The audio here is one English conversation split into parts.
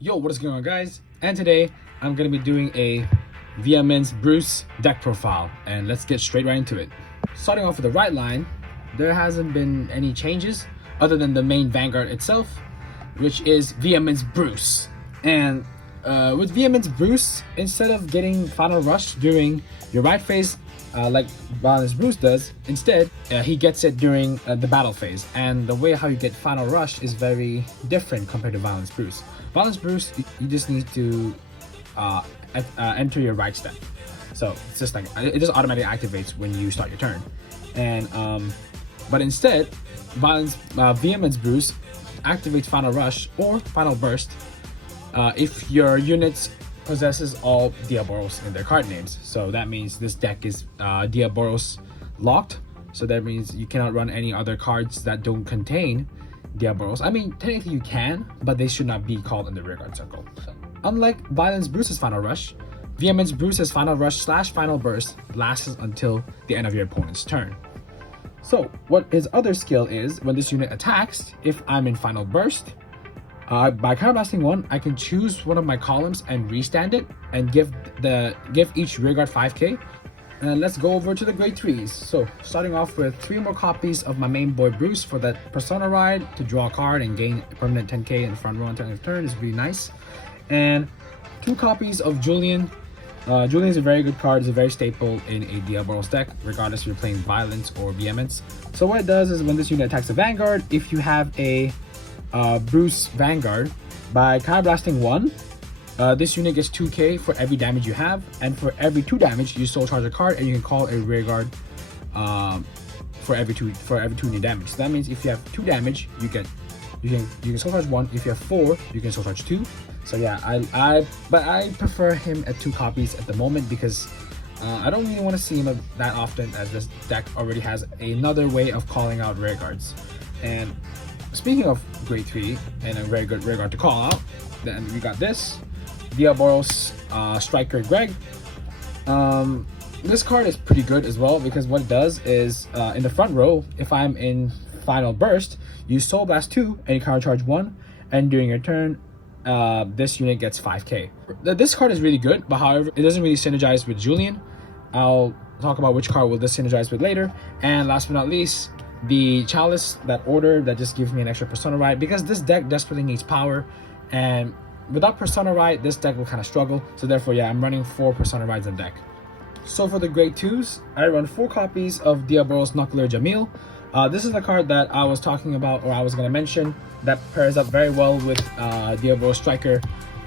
Yo, what is going on, guys? And today I'm going to be doing a Viamence Bruce deck profile, and let's get straight right into it. Starting off with the right line, there hasn't been any changes other than the main Vanguard itself, which is Viamence Bruce. And with Viamence Bruce, instead of getting Final Rush during your right phase like Viamence Bruce does, instead he gets it during the battle phase. And the way how you get Final Rush is very different compared to Viamence Bruce. Viamence Bruce, you just need to enter your right step. So it's just like, it just automatically activates when you start your turn. And but instead, Viamence Bruce activates Final Rush or Final Burst if your units possesses all Diabolos in their card names. So that means this deck is Diabolos locked. So that means you cannot run any other cards that don't contain Diabolos. I mean, technically you can, but they should not be called in the rearguard circle. Unlike Viamence Bruce's Final Rush, Viamence Bruce's Final Rush / Final Burst lasts until the end of your opponent's turn. So what his other skill is, when this unit attacks, if I'm in Final Burst, by counterblasting 1, I can choose one of my columns and restand it and give each rearguard 5k. And let's go over to the grade 3s. So starting off with 3 more copies of my main boy Bruce for that Persona ride to draw a card and gain a permanent 10k in the front row on turn is really nice. And 2 copies of Julian. Julian is a very good card, is a very staple in a Diabolos deck, regardless if you're playing Violence or Viamence. So what it does is when this unit attacks a Vanguard, if you have a Bruce Vanguard, by counterblasting 1, this unit gets 2k for every damage you have, and for every 2 damage you soul charge a card, and you can call a rearguard for every 2 new damage. So that means if you have 2 damage, you can soul charge 1. If you have 4, you can soul charge 2. So yeah, but I prefer him at 2 copies at the moment because I don't really want to see him that often, as this deck already has another way of calling out rearguards. And speaking of grade 3 and a very good rearguard to call out, then we got this Diabolos Striker Greg. This card is pretty good as well because what it does is in the front row, if I'm in Final Burst, you Soul Blast 2 and you counter charge 1, and during your turn, this unit gets 5k. This card is really good, but however, it doesn't really synergize with Julian. I'll talk about which card will this synergize with later. And last but not least, the Chalice, that order that just gives me an extra Persona ride, because this deck desperately needs power, and without Persona ride, this deck will kind of struggle. So therefore, yeah, I'm running 4 Persona rides in deck. So for the grade 2s, I run 4 copies of Diabolos Knuckler Jamil. This is the card that I was talking about, or I was going to mention, that pairs up very well with Diabolos Striker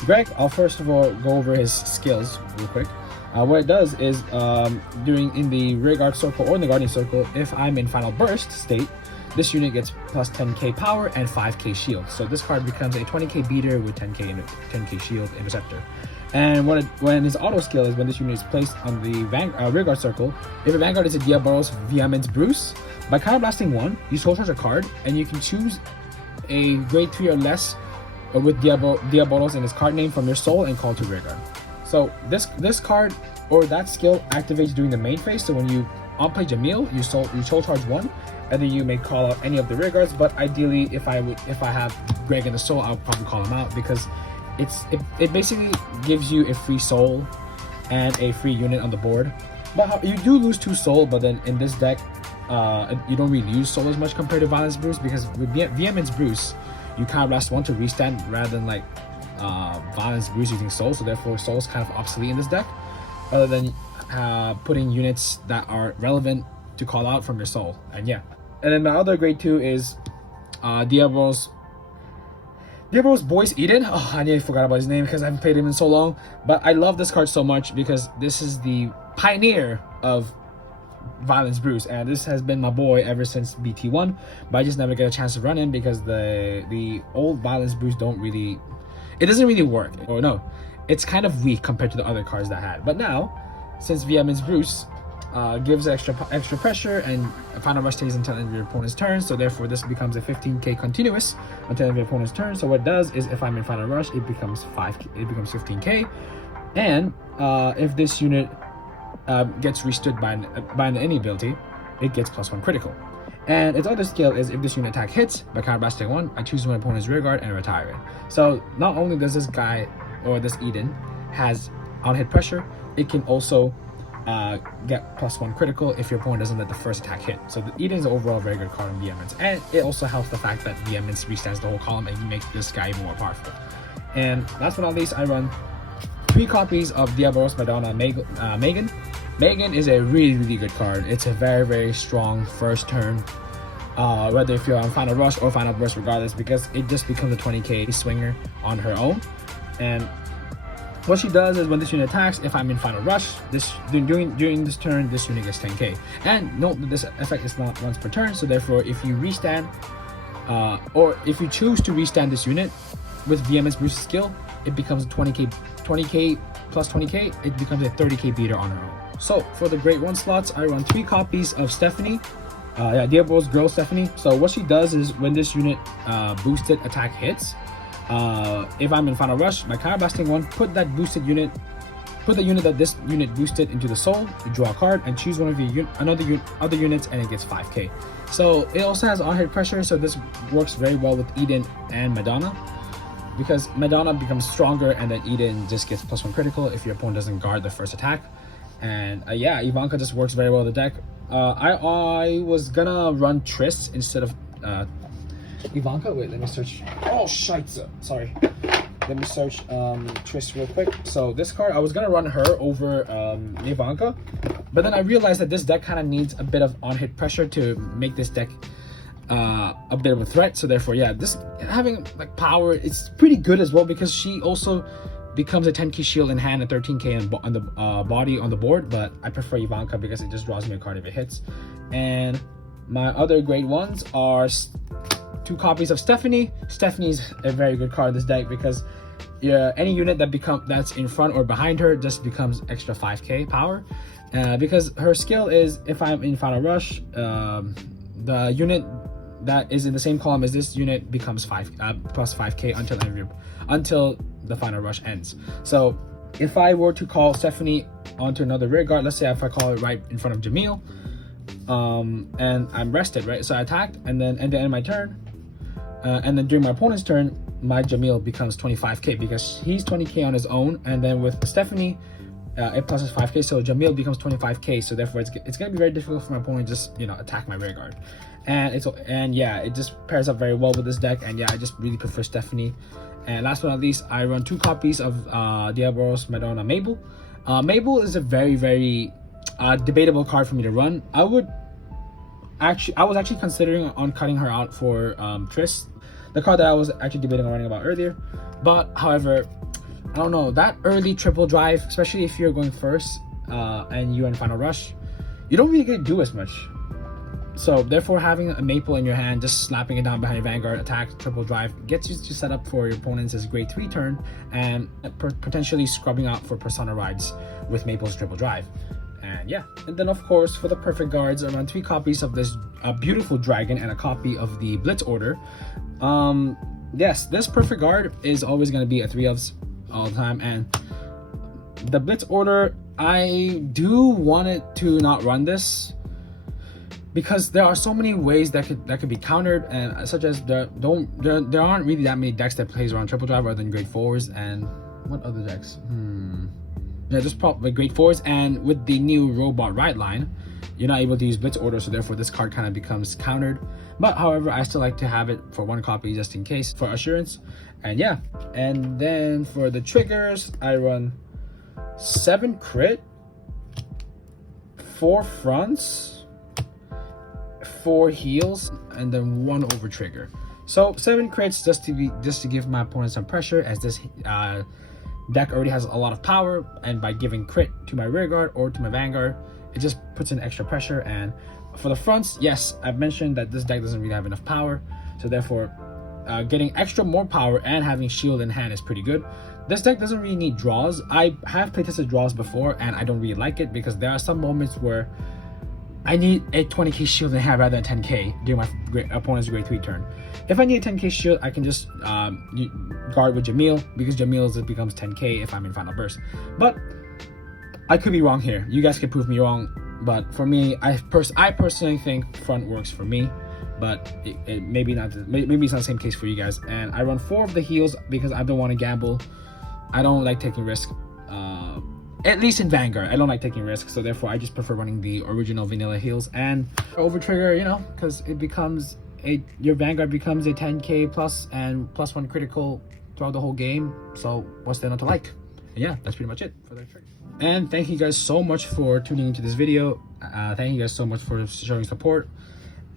Greg. I'll first of all go over his skills real quick. What it does is, in the rearguard circle or in the guardian circle, if I'm in Final Burst state, this unit gets plus 10k power and 5k shield. So this card becomes a 20k beater with 10k shield interceptor. And when his auto skill is when this unit is placed on the rearguard circle, if a Vanguard is a Diabolos Viamence Bruce, by counterblasting 1, you soul charge a card, and you can choose a grade 3 or less with Diabolos in his card name from your soul and call to rearguard. So this card or that skill activates during the main phase. So when you on-play Jamil, you soul charge 1, and then you may call out any of the rearguards. But ideally, if I have Greg in the soul, I'll probably call him out because it basically gives you a free soul and a free unit on the board. But you do lose 2 soul, but then in this deck, you don't really use soul as much compared to Viamence Bruce, because with Viamence Bruce, you counterblast 1 to restand rather than like Viamence Bruce using soul. So therefore, soul is kind of obsolete in this deck, other than putting units that are relevant to call out from your soul. And yeah, and then my other grade 2 is Diabolos Boyce Eden. Oh, I nearly forgot about his name because I haven't played him in so long. But I love this card so much because this is the pioneer of Viamence Bruce, and this has been my boy ever since BT1. But I just never get a chance to run him because the old Viamence Bruce it doesn't really work. Or no, it's kind of weak compared to the other cards that I had. But now, since Viamence Bruce gives extra pressure and Final Rush stays until the end of your opponent's turn, so therefore this becomes a 15k continuous until the end of your opponent's turn. So what it does is, if I'm in Final Rush, it becomes 15k, and if this unit gets restood by an any ability, it gets +1 critical. And its other skill is if this unit attack hits by counterblasting 1, I choose my opponent's rear guard and retire it. So not only does this guy or this Eden has on-hit pressure, it can also get +1 critical if your opponent doesn't let the first attack hit. So the Eden is overall a very good card in Viamence, and it also helps the fact that Viamence restands the whole column and makes this guy even more powerful. And last but not least, I run 3 copies of Diabolos Madonna Megan. Megan is a really good card. It's a very strong first turn, whether if you're on Final Rush or Final Burst, regardless, because it just becomes a 20k swinger on her own. And what she does is when this unit attacks, if I'm in Final Rush, during this turn, this unit gets 10k. And note that this effect is not once per turn, so therefore if you restand, or if you choose to restand this unit with Viamence boost skill, it becomes a 20k plus 20k, it becomes a 30k beater on her own. So for the Great 1 slots, I run 3 copies of Stephanie, Diabolos Girl Stephanie. So what she does is when this unit boosted attack hits, if I'm in Final Rush, by counterblasting 1, put the unit that this unit boosted into the soul, you draw a card, and choose one of your other units, and it gets 5k. So it also has on-hit pressure, so this works very well with Eden and Madonna, because Madonna becomes stronger and then Eden just gets +1 critical if your opponent doesn't guard the first attack. And yeah, Ivanka just works very well with the deck. I was gonna run Triss instead of Ivanka. Wait, let me search. Oh, shite. Sorry. Let me search Triss real quick. So this card, I was gonna run her over Ivanka, but then I realized that this deck kind of needs a bit of on-hit pressure to make this deck a bit of a threat. So therefore, yeah, this having like power, it's pretty good as well, because she also becomes a 10k shield in hand and 13k on the body on the board. But I prefer Ivanka because it just draws me a card if it hits. And my other Grade 1s are 2 copies of Stephanie. Stephanie's a very good card in this deck because any unit that's in front or behind her just becomes extra 5k power, because her skill is if I'm in Final Rush, the unit that is in the same column as this unit becomes plus 5k until the Final Rush ends. So if I were to call Stephanie onto another rear guard, let's say if I call it right in front of Jamil, and I'm rested, right? So I attacked, and then at the end of my turn, and then during my opponent's turn, my Jamil becomes 25k because he's 20k on his own, and then with Stephanie, it pluses 5k, so Jamil becomes 25k. So therefore, it's gonna be very difficult for my opponent to just attack my rear guard, and yeah, it just pairs up very well with this deck. And yeah, I just really prefer Stephanie. And last but not least, I run 2 copies of Diabolos Madonna Mabel. Mabel is a very debatable card for me to run. I was actually considering on cutting her out for Triss, the card that I was actually debating on running about earlier. But however, I don't know, that early triple drive, especially if you're going first and you're in Final Rush, you don't really get to do as much. So therefore, having a Maple in your hand, just slapping it down behind your Vanguard, attack, triple drive, gets you to set up for your opponent's Grade 3 turn, and potentially scrubbing out for Persona rides with Maple's triple drive. And yeah, and then of course for the perfect guards, I run 3 copies of this beautiful dragon and a copy of the Blitz Order. Yes, this perfect guard is always going to be a 3-ofs all the time, and the Blitz Order, I do want it to not run this because there are so many ways that could be countered, and such as there aren't really that many decks that plays around triple drive other than Grade 4s. And what other decks? Yeah, just probably Grade 4s. And with the new robot ride line, you're not able to use Blitz Order, so therefore this card kind of becomes countered. But however, I still like to have it for 1 copy just in case, for assurance. And yeah, and then for the triggers, I run 7 crit, 4 fronts, 4 heals, and then 1 over trigger. So 7 crits just to give my opponent some pressure, as this deck already has a lot of power, and by giving crit to my rear guard or to my Vanguard, it just puts in extra pressure. And for the fronts, yes, I've mentioned that this deck doesn't really have enough power, so therefore getting more power and having shield in hand is pretty good. This deck doesn't really need draws. I have playtested draws before, and I don't really like it because there are some moments where I need a 20k shield in hand rather than 10k during my opponent's Grade 3 turn. If I need a 10k shield, I can just guard with Jamil, because Jamil becomes 10k if I'm in Final Burst. But I could be wrong here. You guys can prove me wrong but for me, I personally think front works for me, but it maybe not. Maybe it's not the same case for you guys. And I run 4 of the heels because I don't want to gamble. I don't like taking risks. At least in Vanguard, I don't like taking risks, so therefore I just prefer running the original vanilla heals and over trigger, you know, because it becomes your Vanguard becomes a 10k plus and +1 critical throughout the whole game. So what's there not to like? And yeah, that's pretty much it for the trigger. And thank you guys so much for tuning into this video. Thank you guys so much for showing support,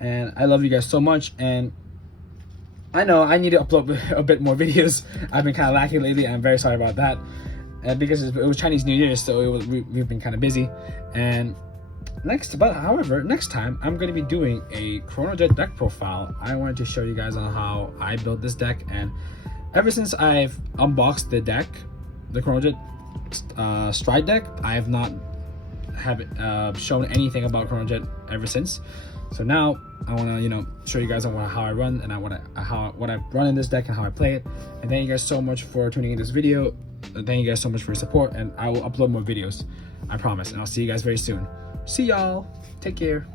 and I love you guys so much. And I know I need to upload a bit more videos. I've been kind of lacking lately. I'm very sorry about that. Because it was Chinese New Year, so we've been kind of busy. And however, next time I'm going to be doing a Chronojet deck profile. I wanted to show you guys on how I built this deck, and ever since I've unboxed the deck, the Chronojet Stride deck, I have not shown anything about Chronojet ever since. So now I want to, you know, show you guys on how I run and what I run in this deck and how I play it. And thank you guys so much for tuning in this video. Thank you guys so much for your support, and I will upload more videos, I promise. And I'll see you guys very soon. See y'all. Take care.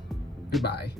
Goodbye.